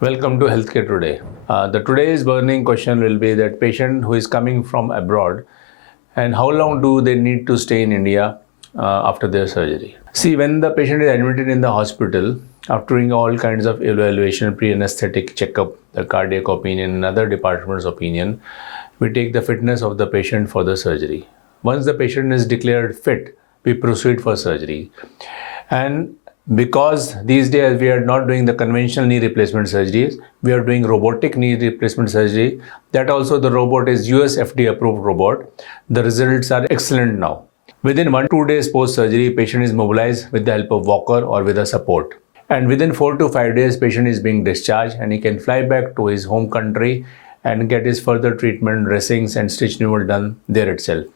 Welcome to Healthcare Today. The today's burning question will be that patient who is coming from abroad and how long do they need to stay in India after their surgery. See, when the patient is admitted in the hospital, after doing all kinds of evaluation, pre-anesthetic checkup, the cardiac opinion and other department's opinion, we take the fitness of the patient for the surgery. Once the patient is declared fit, we proceed for surgery. And because these days we are not doing the conventional knee replacement surgeries, we are doing robotic knee replacement surgery. That also the robot is US FDA approved robot. The results are excellent now. Within 1-2 days post surgery, patient is mobilized with the help of walker or with a support. And within 4 to 5 days, patient is being discharged and he can fly back to his home country and get his further treatment, dressings and stitch removal done there itself.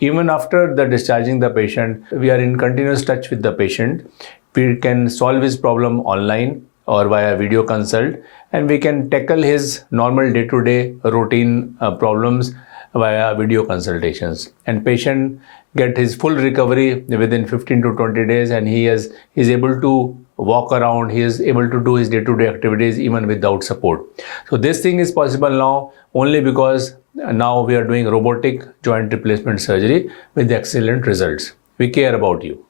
Even after the discharging the patient, we are in continuous touch with the patient. We can solve his problem online or via video consult, and we can tackle his normal day-to-day routine problems via video consultations. And patient get his full recovery within 15 to 20 days, and he is able to walk around, he is able to do his day-to-day activities even without support. So this thing is possible now only because now we are doing robotic joint replacement surgery with excellent results. We care about you.